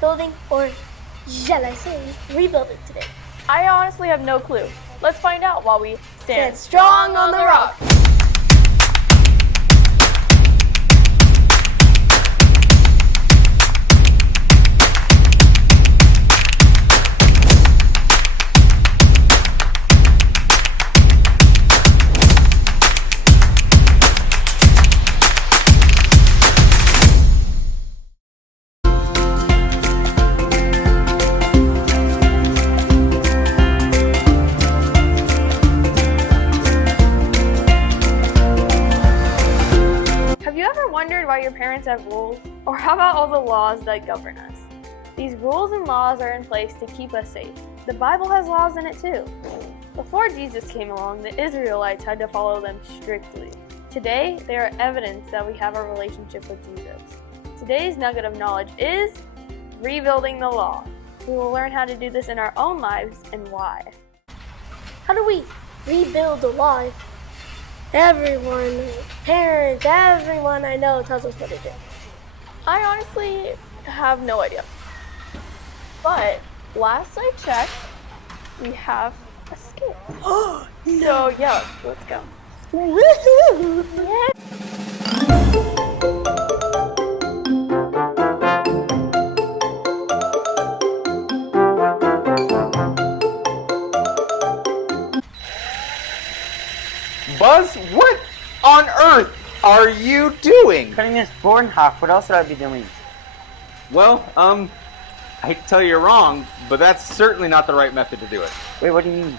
building, or shall I say, rebuilding today? I honestly have no clue. Let's find out while we stand strong on the rock. Wondered why your parents have rules? Or how about all the laws that govern us? These rules and laws are in place to keep us safe. The Bible has laws in it too. Before Jesus came along, the Israelites had to follow them strictly. Today, they are evidence that we have a relationship with Jesus. Today's nugget of knowledge is rebuilding the law. We will learn how to do this in our own lives and why. How do we rebuild the law? Everyone, parents, everyone I know tells us what to do. I honestly have no idea. But last I checked, we have a skit. Oh, no. So yeah, let's go. Woohoo! Yeah. Buzz, what on earth are you doing? Cutting this board in half. What else would I be doing? Well, I hate to tell you you're wrong, but that's certainly not the right method to do it. Wait, what do you mean?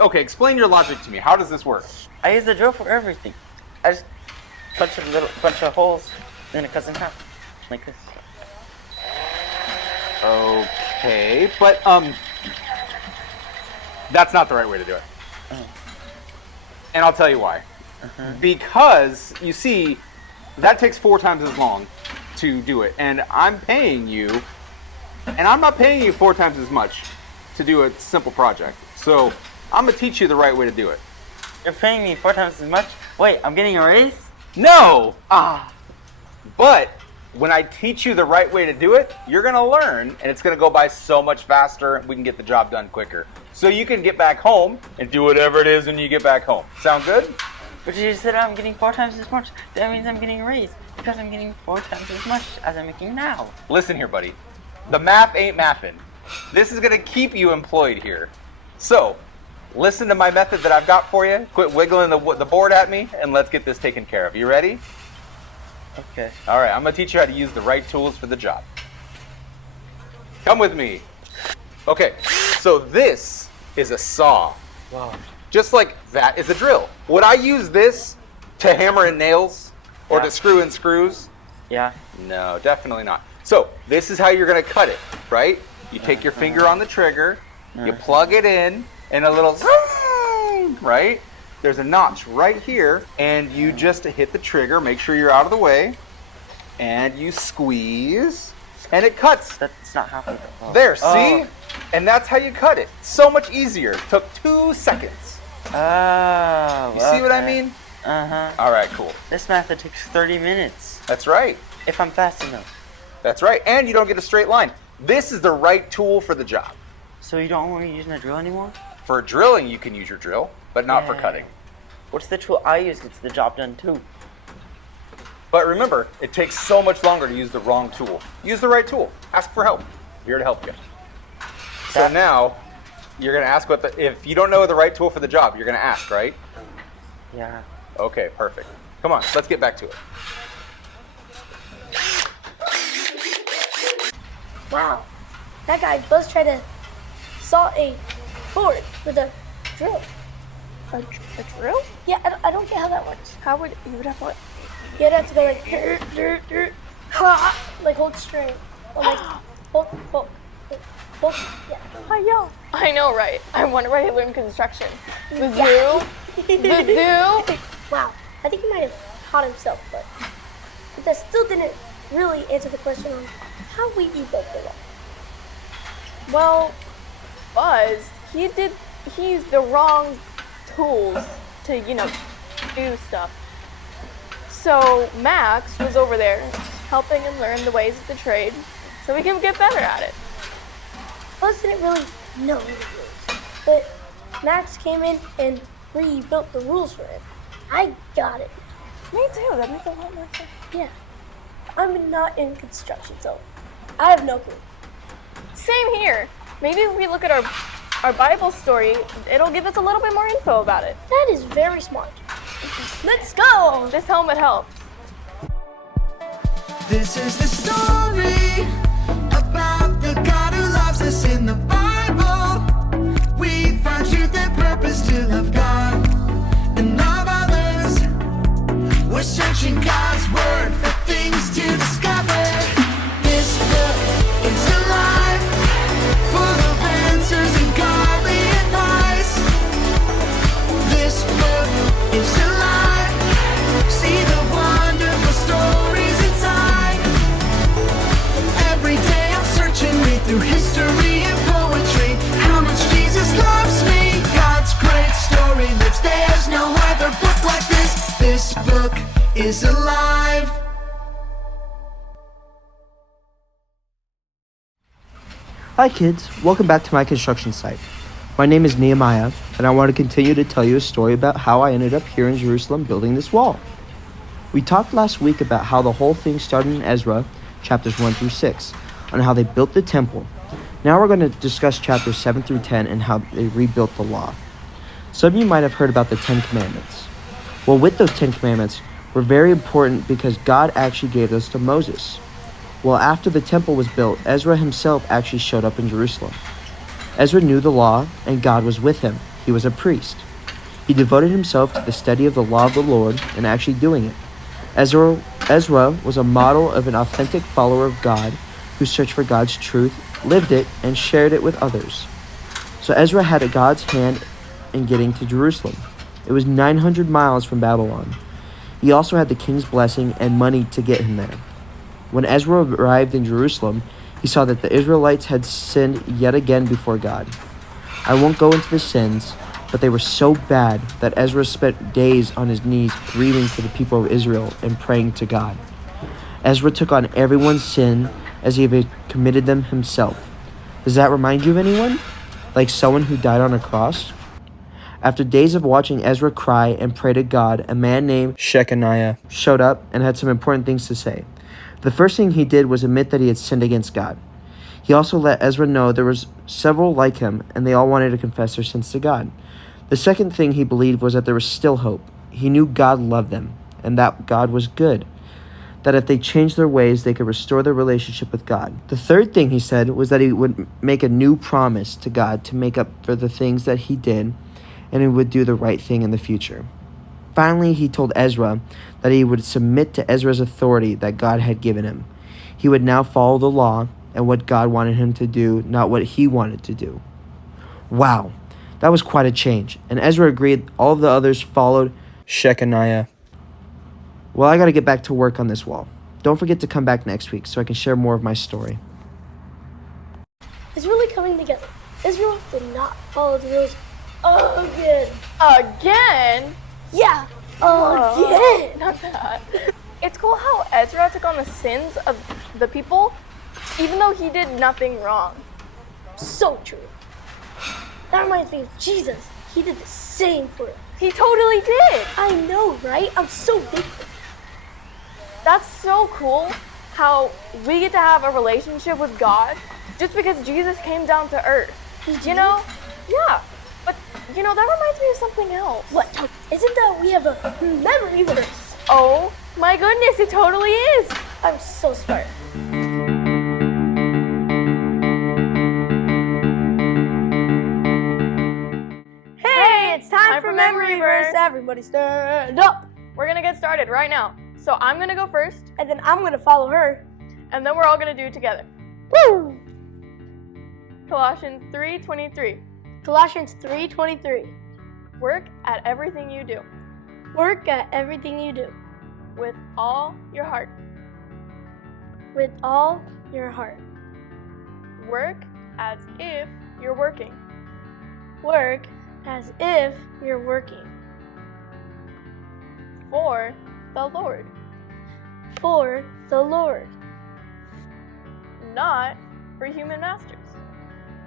Okay, explain your logic to me. How does this work? I use the drill for everything. I just punch a bunch of holes, then it cuts in half, like this. Okay, but that's not the right way to do it. And I'll tell you why. Because, you see, that takes 4 times as long to do it. And I'm paying you, and I'm not paying you 4 times as much to do a simple project. So, I'm going to teach you the right way to do it. You're paying me 4 times as much? Wait, I'm getting a raise? No! But, when I teach you the right way to do it, you're going to learn, and it's going to go by so much faster, we can get the job done quicker. So you can get back home and do whatever it is when you get back home. Sound good? But you just said I'm getting 4 times as much. That means I'm getting a raise because I'm getting 4 times as much as I'm making now. Listen here, buddy. The math ain't mathing. This is going to keep you employed here. So, listen to my method that I've got for you. Quit wiggling the board at me, and let's get this taken care of. You ready? Okay. All right, I'm going to teach you how to use the right tools for the job. Come with me. Okay, so this is a saw. Wow. Just like that is a drill. Would I use this to hammer in nails or to screw in screws? Yeah. No, definitely not. So this is how you're going to cut it, right? You take your finger on the trigger, you plug it in, and a little zoom, right? There's a notch right here, and you just hit the trigger, make sure you're out of the way, and you squeeze, and it cuts. That's not happening. Oh. There, see? And that's how you cut it. So much easier. Took 2 seconds. Oh. You see what I mean? Uh-huh. All right, cool. This method takes 30 minutes. That's right. If I'm fast enough. That's right. And you don't get a straight line. This is the right tool for the job. So you don't want me using a drill anymore? For drilling, you can use your drill, but not for cutting. What's the tool I use gets the job done too? But remember, it takes so much longer to use the wrong tool. Use the right tool. Ask for help. We're here to help you. So now, you're going to ask if you don't know the right tool for the job, you're going to ask, right? Yeah. Okay, perfect. Come on, let's get back to it. Wow, that guy Buzz tried to saw a board with a drill. A drill? Yeah, I don't get how that works. How would you would have what? You'd have to go like, like hold string, or like hold, yeah. Hi-yo. I know, right? I wonder why he learned construction. The zoo? The zoo? Wow, I think he might have taught himself, but that still didn't really answer the question on how we rebuilt the wall. Well, Buzz, he used the wrong tools to, do stuff. So Max was over there helping him learn the ways of the trade so we can get better at it. Plus didn't really know the rules, but Max came in and rebuilt the rules for him. I got it. Me too, that makes a lot more sense. Yeah. I'm not in construction, so I have no clue. Same here. Maybe if we look at our Bible story, it'll give us a little bit more info about it. That is very smart. Let's go! This helmet helps. This is the story about the God who loves us in the Bible. We find truth and purpose to love God and love others. We're searching God's word for things to discover. This book is alive, full of answers and godly advice. This book is alive. See the wonderful stories inside. Every day I'm searching, read through history and poetry. How much Jesus loves me. God's great story lives. There's no other book like this. This book is alive. Hi kids, welcome back to my construction site. My name is Nehemiah, and I want to continue to tell you a story about how I ended up here in Jerusalem building this wall. We talked last week about how the whole thing started in Ezra, chapters 1 through 6, on how they built the temple. Now we're going to discuss chapters 7 through 10 and how they rebuilt the law. Some of you might have heard about the 10 Commandments. Well, with those 10 Commandments, were very important because God actually gave those to Moses. Well, after the temple was built, Ezra himself actually showed up in Jerusalem. Ezra knew the law, and God was with him. He was a priest. He devoted himself to the study of the law of the Lord and actually doing it. Ezra was a model of an authentic follower of God who searched for God's truth, lived it, and shared it with others. So Ezra had God's hand in getting to Jerusalem. It was 900 miles from Babylon. He also had the king's blessing and money to get him there. When Ezra arrived in Jerusalem, he saw that the Israelites had sinned yet again before God. I won't go into the sins, but they were so bad that Ezra spent days on his knees grieving for the people of Israel and praying to God. Ezra took on everyone's sin as if he had committed them himself. Does that remind you of anyone? Like someone who died on a cross? After days of watching Ezra cry and pray to God, a man named Shechaniah showed up and had some important things to say. The first thing he did was admit that he had sinned against God. He also let Ezra know there was several like him, and they all wanted to confess their sins to God. The second thing he believed was that there was still hope. He knew God loved them, and that God was good. That if they changed their ways, they could restore their relationship with God. The third thing he said was that he would make a new promise to God to make up for the things that he did, and he would do the right thing in the future. Finally, he told Ezra that he would submit to Ezra's authority that God had given him. He would now follow the law and what God wanted him to do, not what he wanted to do. Wow, that was quite a change, and Ezra agreed. All of the others followed Shechaniah. Well, I got to get back to work on this wall. Don't forget to come back next week so I can share more of my story. It's really coming together. Israel did not follow the rules again. Again? Yeah, Whoa, again. not that. It's cool how Ezra took on the sins of the people, even though he did nothing wrong. So true. That reminds me of Jesus. He did the same for us. He totally did. I know, right? I'm so thankful. That's so cool how we get to have a relationship with God just because Jesus came down to earth. You know? Yeah. But, you know, that reminds me of something else. What? Isn't that we have a memory verse? Oh, my goodness, it totally is. I'm so smart. Hey, it's time for memory verse. Everybody stand up. We're going to get started right now. So I'm going to go first, And then I'm going to follow her. and then we're all going to do it together. Woo! Colossians 3:23. Colossians 3:23. Work at everything you do Work at everything you do with all your heart. with all your heart. Work as if you're working. Work as if you're working For the Lord. for the Lord, Not for human masters.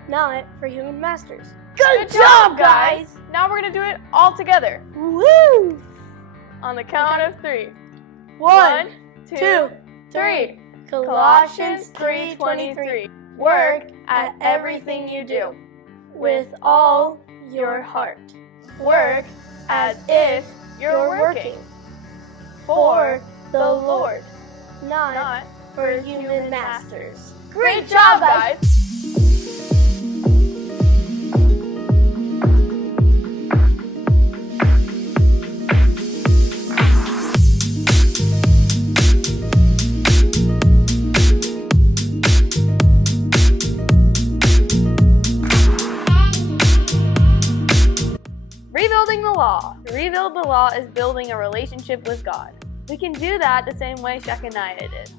not for human masters. Good job, guys! Now we're gonna do it all together. Woo! On the count of 3. 1, 2, 2, 3. 3. Colossians 3:23. Work at everything you do with all your heart. Work as if you're working for the Lord, not not for human masters. Great job, guys! Rebuilding the law. To rebuild the law is building a relationship with God. We can do that the same way Shechaniah did.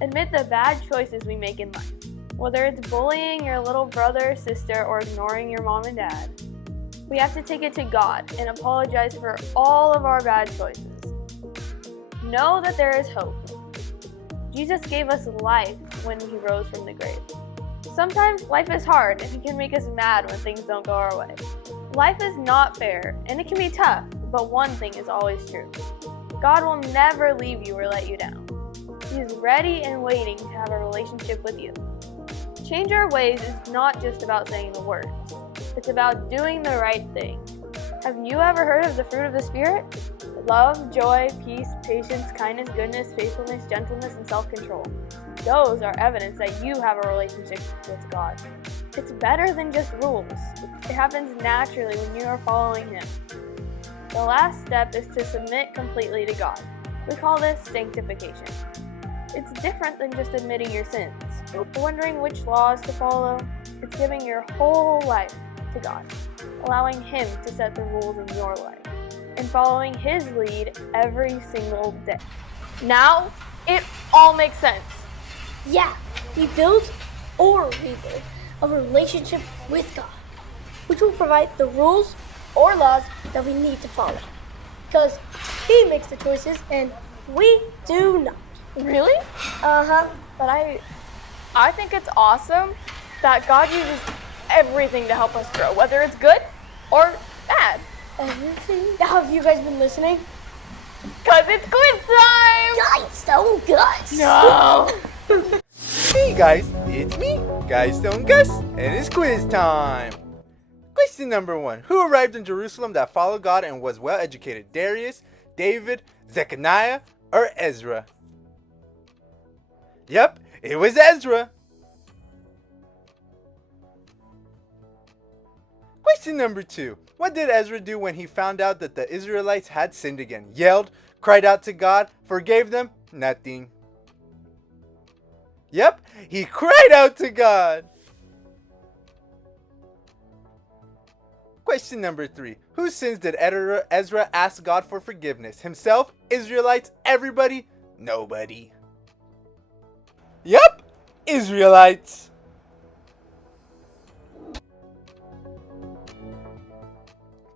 Admit the bad choices we make in life. Whether it's bullying your little brother or sister or ignoring your mom and dad, we have to take it to God and apologize for all of our bad choices. Know that there is hope. Jesus gave us life when he rose from the grave. Sometimes life is hard and it can make us mad when things don't go our way. Life is not fair and it can be tough, but one thing is always true. God will never leave you or let you down. He is ready and waiting to have a relationship with you. Change our ways is not just about saying the words. It's about doing the right thing. Have you ever heard of the fruit of the Spirit? Love, joy, peace, patience, kindness, goodness, faithfulness, gentleness, and self-control. Those are evidence that you have a relationship with God. It's better than just rules. It happens naturally when you are following Him. The last step is to submit completely to God. We call this sanctification. It's different than just admitting your sins. Wondering which laws to follow? It's giving your whole life to God, allowing Him to set the rules in your life, and following His lead every single day. Now, it all makes sense. Yeah, we build or rebuild a relationship with God, which will provide the rules or laws that we need to follow. Because He makes the choices and we do not. Really? Uh-huh. But I think it's awesome that God uses everything to help us grow, whether it's good or bad. Everything? Have you guys been listening? Cause it's quiz time! Guys, guts! No! Hey guys, it's me, Guy Stone Gus, and it's quiz time! Question number 1. Who arrived in Jerusalem that followed God and was well educated? Darius, David, Zechariah, or Ezra? Yep, it was Ezra. Question number 2. What did Ezra do when he found out that the Israelites had sinned again? Yelled, cried out to God, forgave them? Nothing. Yep, he cried out to God. Question number 3. Whose sins did Ezra ask God for forgiveness? Himself? Israelites? Everybody? Nobody. Yep, Israelites.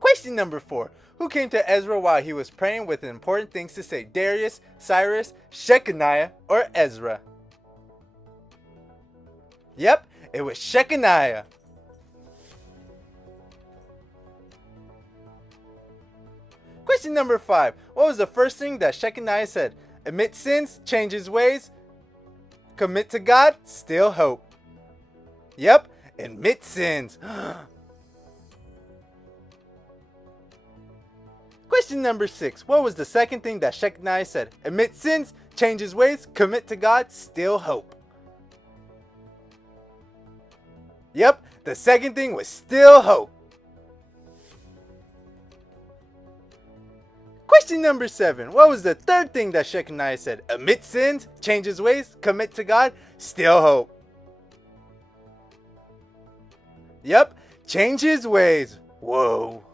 Question number 4. Who came to Ezra while he was praying with important things to say? Darius, Cyrus, Shechaniah, or Ezra? Yep, it was Shechaniah. Question number 5. What was the first thing that Shechaniah said? Admit sins, change his ways, commit to God, still hope. Yep, admit sins. Question number 6. What was the second thing that Shechaniah said? Admit sins, change his ways, commit to God, still hope. Yep, the second thing was still hope. Question number 7. What was the third thing that Shechaniah said? Admit sins, change his ways, commit to God, still hope. Yep, change his ways. Whoa.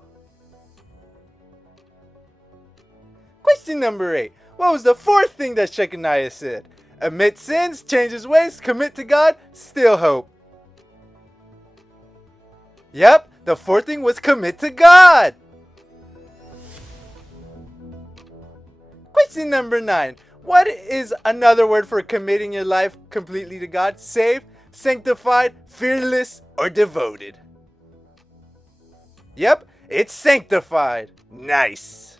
Question number 8. What was the fourth thing that Shechaniah said? Admit sins, change his ways, commit to God, still hope. Yep, the fourth thing was commit to God. Question number 9. What is another word for committing your life completely to God? Saved, sanctified, fearless, or devoted? Yep, it's sanctified. Nice.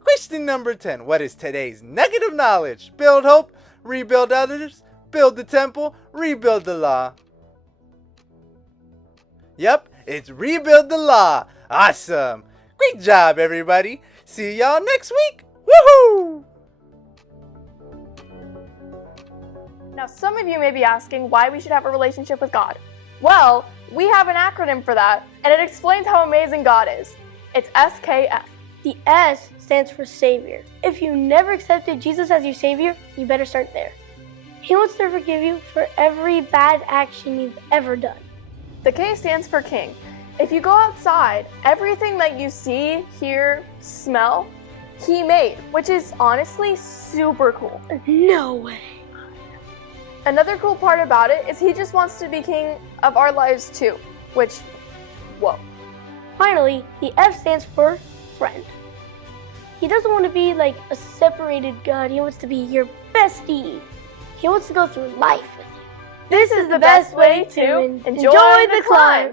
Question number 10. What is today's nugget of knowledge? Build hope, rebuild others, build the temple, rebuild the law. Yep, it's rebuild the law. Awesome. Great job, everybody. See y'all next week. Woohoo! Now, some of you may be asking why we should have a relationship with God. Well, we have an acronym for that, and it explains how amazing God is. It's SKF. The S stands for Savior. If you never accepted Jesus as your Savior, you better start there. He wants to forgive you for every bad action you've ever done. The K stands for King. If you go outside, everything that you see, hear, smell, He made, which is honestly super cool. No way. Another cool part about it is He just wants to be king of our lives too, which, whoa. Finally, the F stands for friend. He doesn't want to be like a separated God. He wants to be your bestie. He wants to go through life with you. This is the best way to enjoy the climb.